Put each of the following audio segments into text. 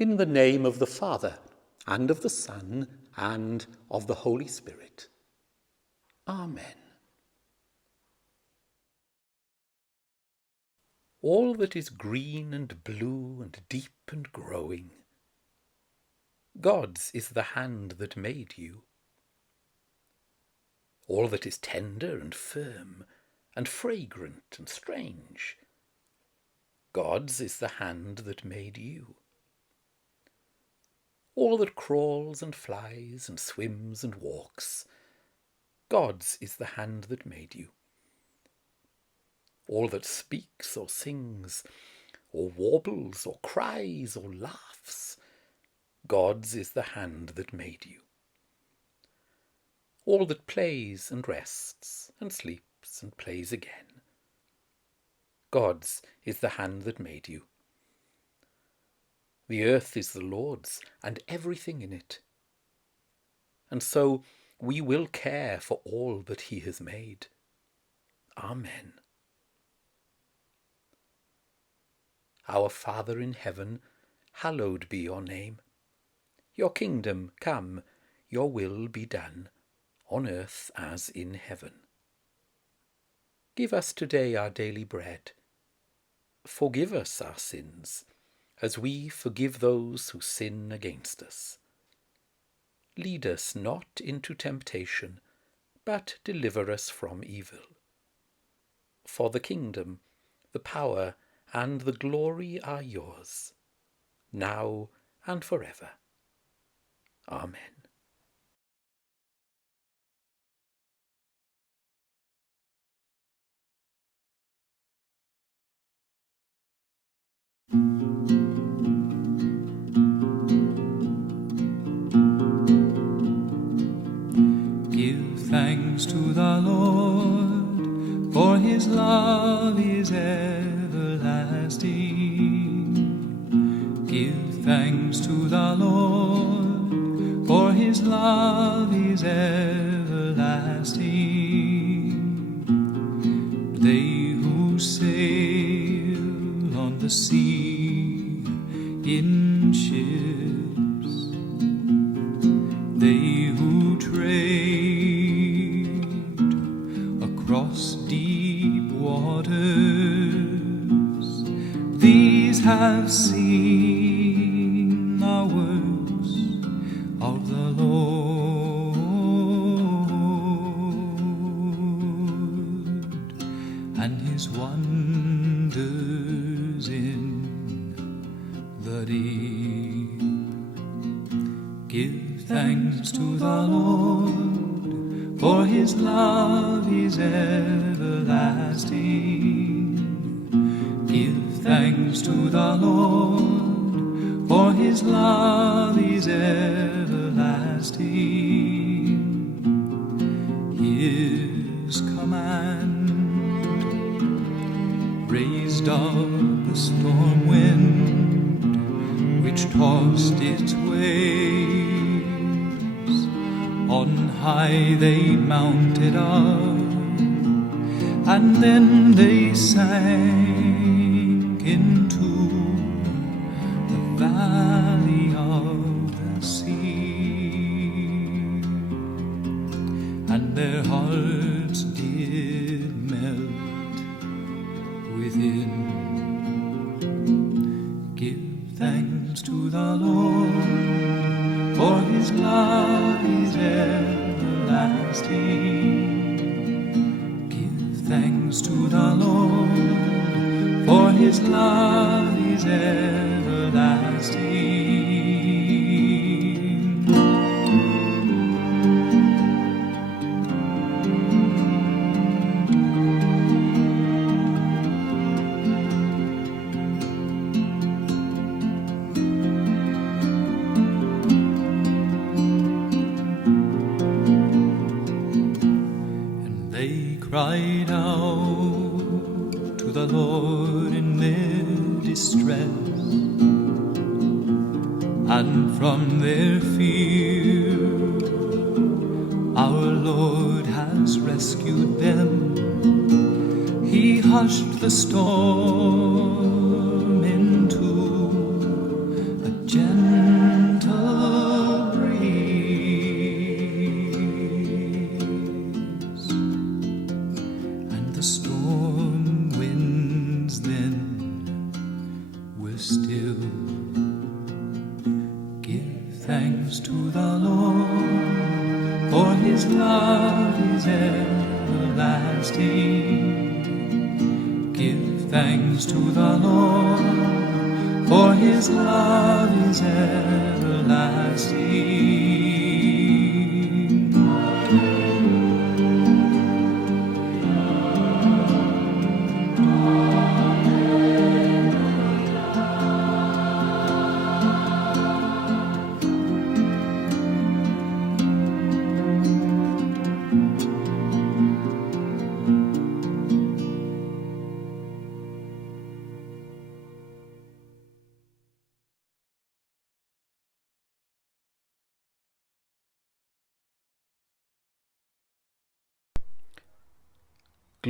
In the name of the Father, and of the Son, and of the Holy Spirit. Amen. All that is green and blue and deep and growing, God's is the hand that made you. All that is tender and firm and fragrant and strange, God's is the hand that made you. All that crawls and flies and swims and walks, God's is the hand that made you. All that speaks or sings, or warbles or cries or laughs, God's is the hand that made you. All that plays and rests and sleeps and plays again, God's is the hand that made you. The earth is the Lord's, and everything in it. And so we will care for all that he has made. Amen. Our Father in heaven, hallowed be your name. Your kingdom come, your will be done, on earth as in heaven. Give us today our daily bread. Forgive us our sins, as we forgive those who sin against us. Lead us not into temptation, but deliver us from evil. For the kingdom, the power, and the glory are yours, now and forever. Amen. Give thanks to the Lord, for his love is everlasting. Give thanks to the Lord, for his love is everlasting. They who sail on the sea in ships, they who trade across deep waters, these have seen the works of the Lord, and his wonders in the deep. Give thanks to the Lord, for his love is everlasting. Give thanks to the Lord, for his love is everlasting. His command raised up the storm wind, which tossed its waves. On high they mounted up, and then they sank into the valley of the sea, and their hearts did melt within. Give thanks to the Lord, for his love is everlasting. Give thanks to the Lord, for his love is everlasting. Cried out to the Lord in their distress, and from their fear our Lord has rescued them. He hushed the storm into a gentle thanks to the Lord, for his love is everlasting. Give thanks to the Lord, for his love is everlasting.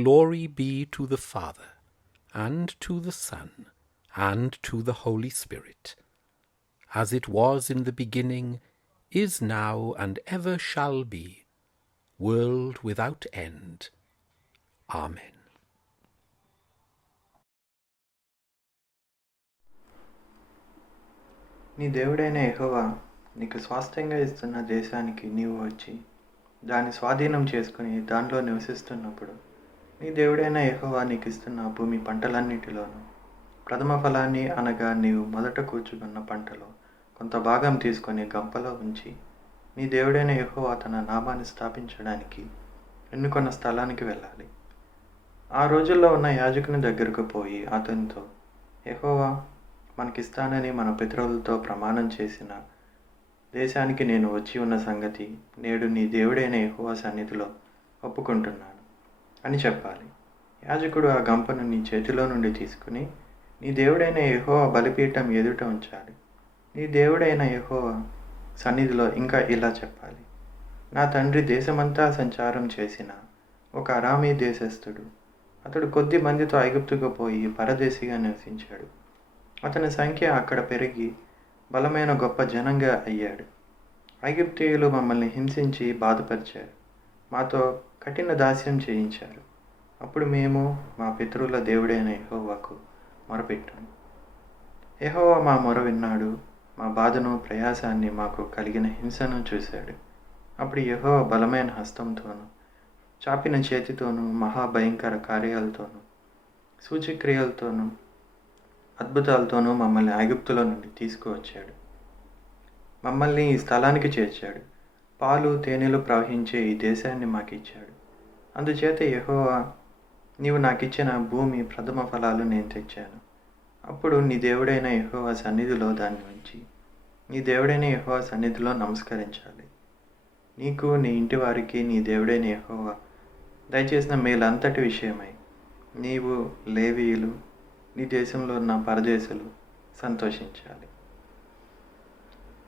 Glory be to the Father, and to the Son, and to the Holy Spirit, as it was in the beginning, is now, and ever shall be, world without end. Amen. నీ దేవుడైన యెహోవా నీకు స్వాస్థ్యంగా ఇస్తున్న దేశానికి నీవు వచ్చి దాన్ని స్వాధీనం చేసుకుని దానిలో నివసిస్తున్నప్పుడు నీ దేవుడైన యెహోవా నీకు ఇస్తున్న భూమి పంటలన్నిటిలోనూ ప్రథమ ఫలాన్ని అనగా నీవు మొదట కూర్చుకున్న పంటలో కొంత భాగం తీసుకొని గంపలో ఉంచి నీ దేవుడైన యెహోవా తన నామాన్ని స్థాపించడానికి ఎన్నుకొన్న స్థలానికి వెళ్ళాలి. ఆ రోజుల్లో ఉన్న యాజకుని దగ్గరకు పోయి అతనితో, యెహోవా మనకిస్తానని మన పితరులతో ప్రమాణం చేసిన దేశానికి నేను వచ్చి ఉన్న సంగతి నేడు నీ దేవుడైన యెహోవా సన్నిధిలో ఒప్పుకుంటున్నాను అని చెప్పాలి. యాజకుడు ఆ గంపను నీ చేతిలో నుండి తీసుకుని నీ దేవుడైన యెహోవా బలిపీఠం ఎదుట ఉంచాలి. నీ దేవుడైన యెహోవా సన్నిధిలో ఇంకా ఇలా చెప్పాలి, నా తండ్రి దేశమంతా సంచారం చేసిన ఒక అరామీ దేశస్థుడు. అతడు కొద్ది మందితో ఐగుప్తుకు పోయి పరదేశిగా నివసించాడు. అతని సంఖ్య అక్కడ పెరిగి బలమైన గొప్ప జనంగా అయ్యాడు. ఐగుప్తీయులు మమ్మల్ని హింసించి బాధపరిచారు, మాతో కఠిన దాస్యం చేయించారు. అప్పుడు మేము మా పితరుల దేవుడైన యెహోవాకు మొరపెట్టాము. యెహోవా మా మొర విన్నాడు, మా బాధను ప్రయాసాన్ని మాకు కలిగిన హింసను చూశాడు. అప్పుడు యెహోవా బలమైన హస్తంతోనూ చాపిన చేతితోనూ మహాభయంకర కార్యాలతోనూ సూచక్రియలతోనూ అద్భుతాలతోనూ మమ్మల్ని ఐగుప్తులో నుండి తీసుకువచ్చాడు. మమ్మల్ని ఈ స్థలానికి చేర్చాడు. పాలు తేనెలు ప్రవహించే ఈ దేశాన్ని మాకిచ్చాడు. అందుచేత యెహోవా, నీవు నాకిచ్చిన భూమి ప్రథమ ఫలాలు నేను తెచ్చాను. అప్పుడు నీ దేవుడైన యెహోవా సన్నిధిలో దాన్ని ఉంచి నీ దేవుడైన యెహోవా సన్నిధిలో నమస్కరించాలి. నీకు నీ ఇంటి వారికి నీ దేవుడైన యెహోవా దయచేసిన మేలంతటి విషయమై నీవు, లేవీయులు, నీ దేశంలో ఉన్న పరదేశులు సంతోషించాలి.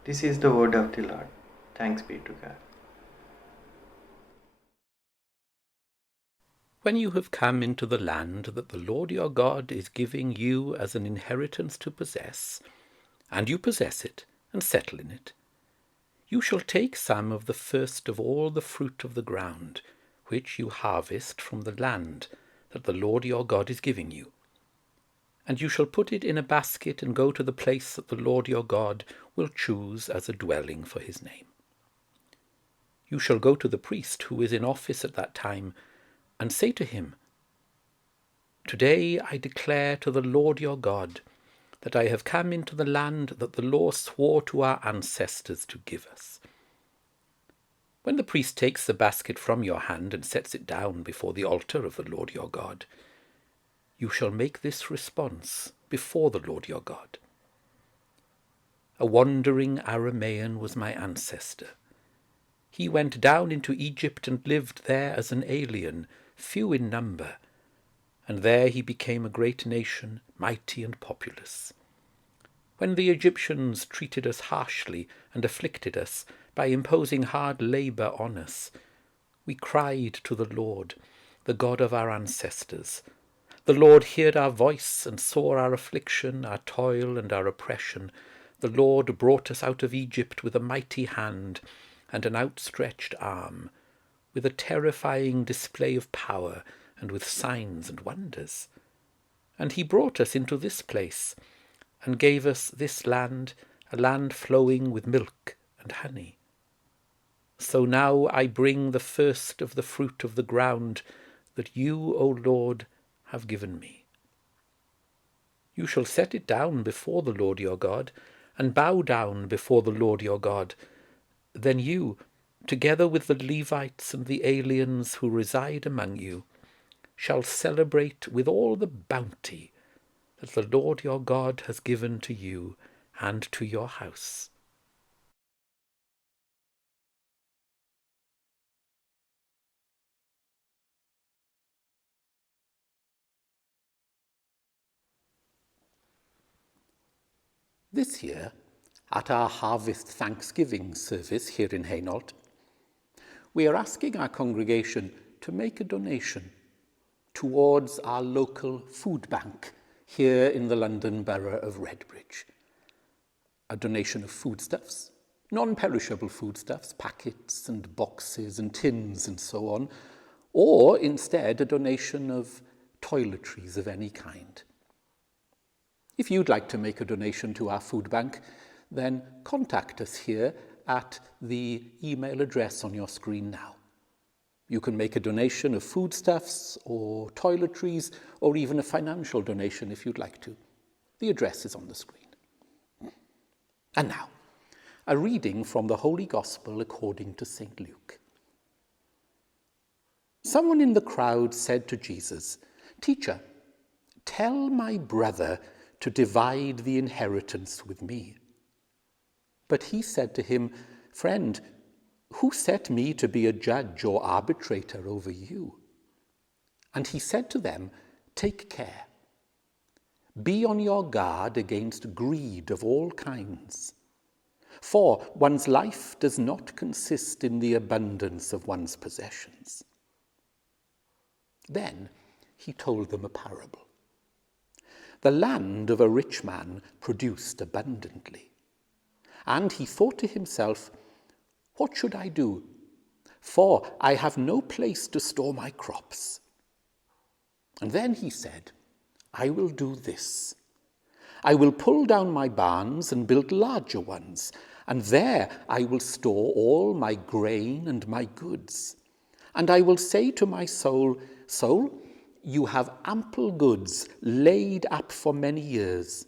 This is the word of the Lord. Thanks be to God. When you have come into the land that the Lord your God is giving you as an inheritance to possess, and you possess it and settle in it, you shall take some of the first of all the fruit of the ground, which you harvest from the land that the Lord your God is giving you. And you shall put it in a basket and go to the place that the Lord your God will choose as a dwelling for his name. You shall go to the priest who is in office at that time, and say to him, Today I declare to the Lord your God that I have come into the land that the Lord swore to our ancestors to give us. When the priest takes the basket from your hand and sets it down before the altar of the Lord your God, you shall make this response before the Lord your God. A wandering Aramaean was my ancestor. He went down into Egypt and lived there as an alien, few in number, and there he became a great nation, mighty and populous. When the Egyptians treated us harshly and afflicted us by imposing hard labor on us, we cried to the Lord, the God of our ancestors. The Lord heard our voice and saw our affliction, our toil and our oppression. The Lord brought us out of Egypt with a mighty hand and an outstretched arm, with a terrifying display of power and with signs and wonders. And he brought us into this place and gave us this land, a land flowing with milk and honey. So now I bring the first of the fruit of the ground that you, O Lord, have given me. You shall set it down before the Lord your God, and bow down before the Lord your God. Then you, together with the Levites and the aliens who reside among you, shall celebrate with all the bounty that the Lord your God has given to you and to your house. This year, at our Harvest Thanksgiving service here in Hainault, we are asking our congregation to make a donation towards our local food bank here in the London Borough of Redbridge. A donation of foodstuffs, non-perishable foodstuffs, packets and boxes and tins and so on, or instead a donation of toiletries of any kind. If you'd like to make a donation to our food bank, then contact us here at the email address on your screen now. You can make a donation of foodstuffs or toiletries, or even a financial donation if you'd like to. The address is on the screen. And now, a reading from the Holy Gospel according to St. Luke. Someone in the crowd said to Jesus, "Teacher, tell my brother to divide the inheritance with me." But he said to him, "Friend, who set me to be a judge or arbitrator over you?" And he said to them, "Take care. Be on your guard against greed of all kinds. For one's life does not consist in the abundance of one's possessions." Then he told them a parable. The land of a rich man produced abundantly. And he thought to himself, "What should I do? For I have no place to store my crops." And then he said, "I will do this. I will pull down my barns and build larger ones, and there I will store all my grain and my goods. And I will say to my soul, 'Soul, you have ample goods laid up for many years.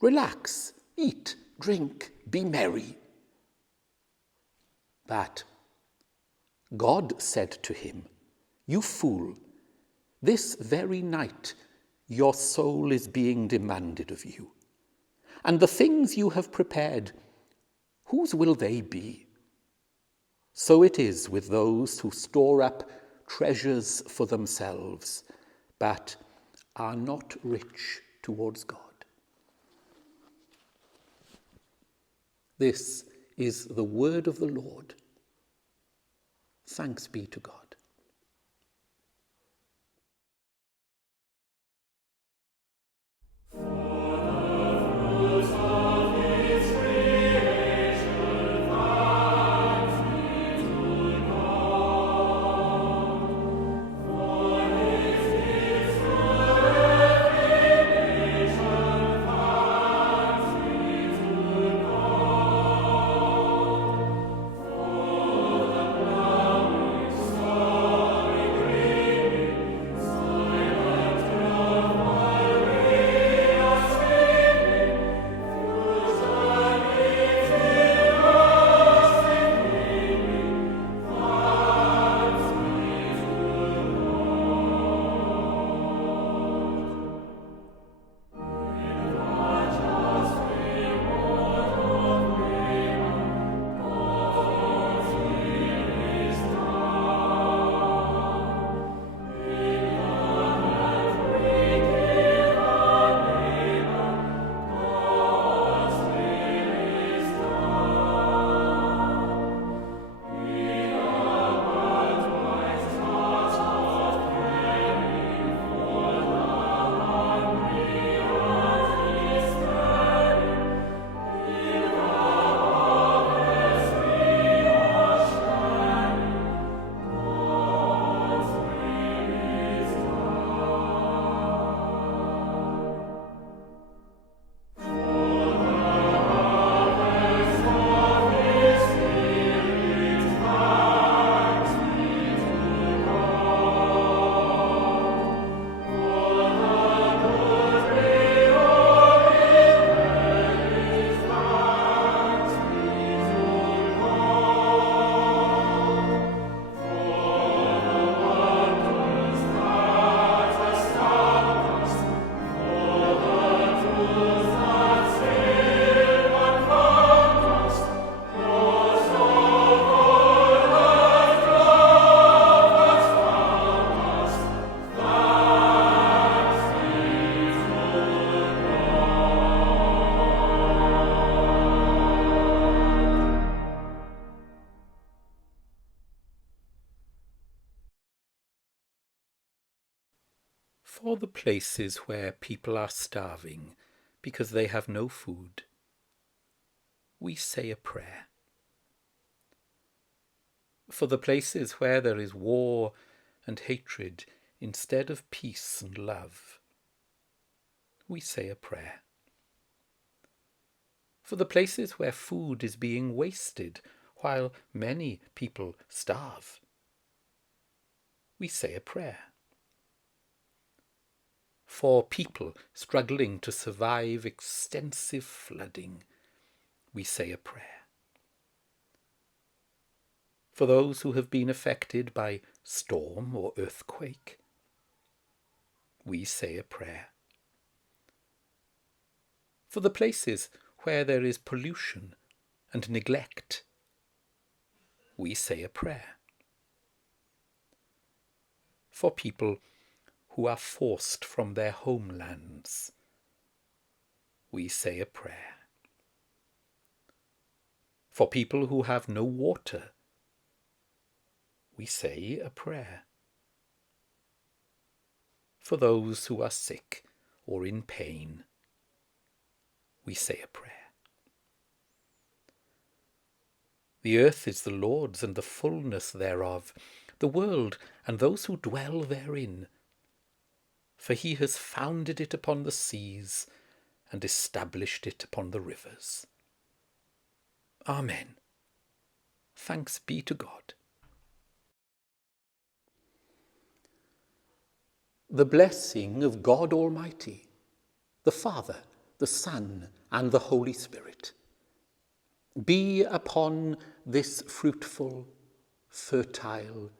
Relax, eat, drink, be merry.' But God said to him, 'You fool, this very night your soul is being demanded of you. And the things you have prepared, whose will they be?' So it is with those who store up treasures for themselves, but are not rich towards God." This is the word of the Lord. Thanks be to God. For the places where people are starving because they have no food, we say a prayer. For the places where there is war and hatred instead of peace and love, we say a prayer. For the places where food is being wasted while many people starve, we say a prayer. For people struggling to survive extensive flooding, we say a prayer. For those who have been affected by storm or earthquake, we say a prayer. For the places where there is pollution and neglect, we say a prayer. For people who are forced from their homelands, we say a prayer. For people who have no water, we say a prayer. For those who are sick or in pain, we say a prayer. The earth is the Lord's and the fullness thereof, the world and those who dwell therein. For he has founded it upon the seas and established it upon the rivers. Amen. Thanks be to God. The blessing of God Almighty, the Father, the Son, and the Holy Spirit, be upon this fruitful, fertile,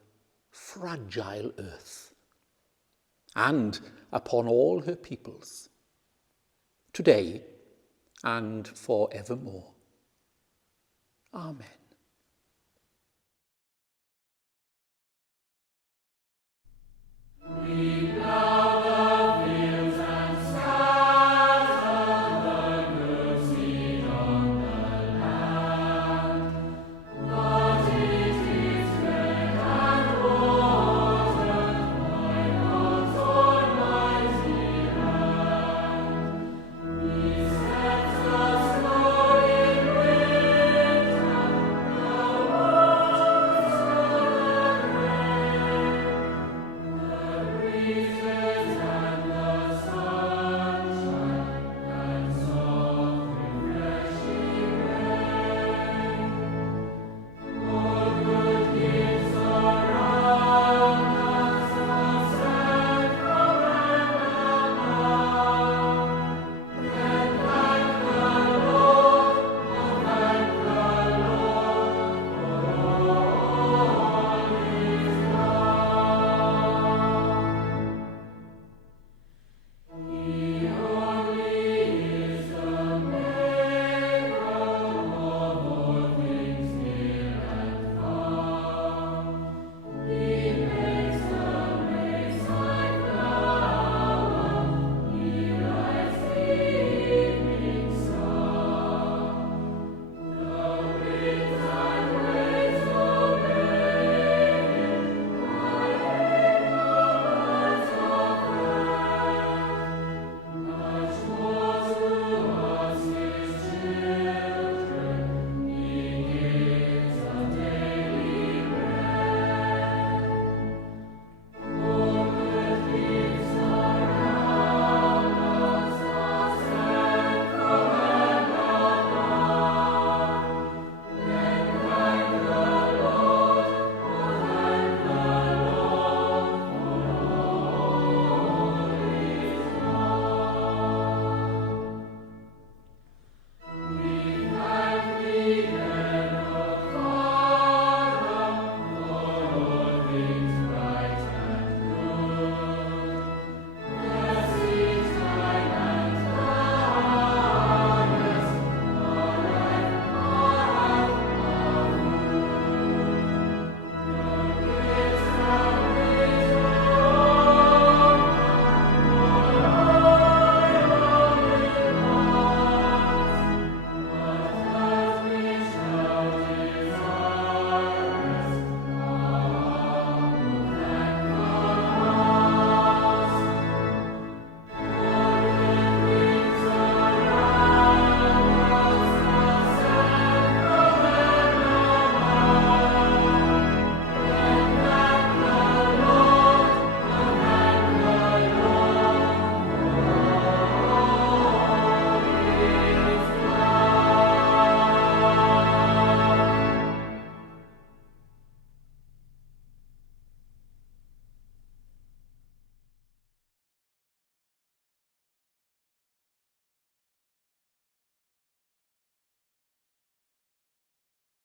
fragile earth, and upon all her peoples, today and for evermore. Amen. We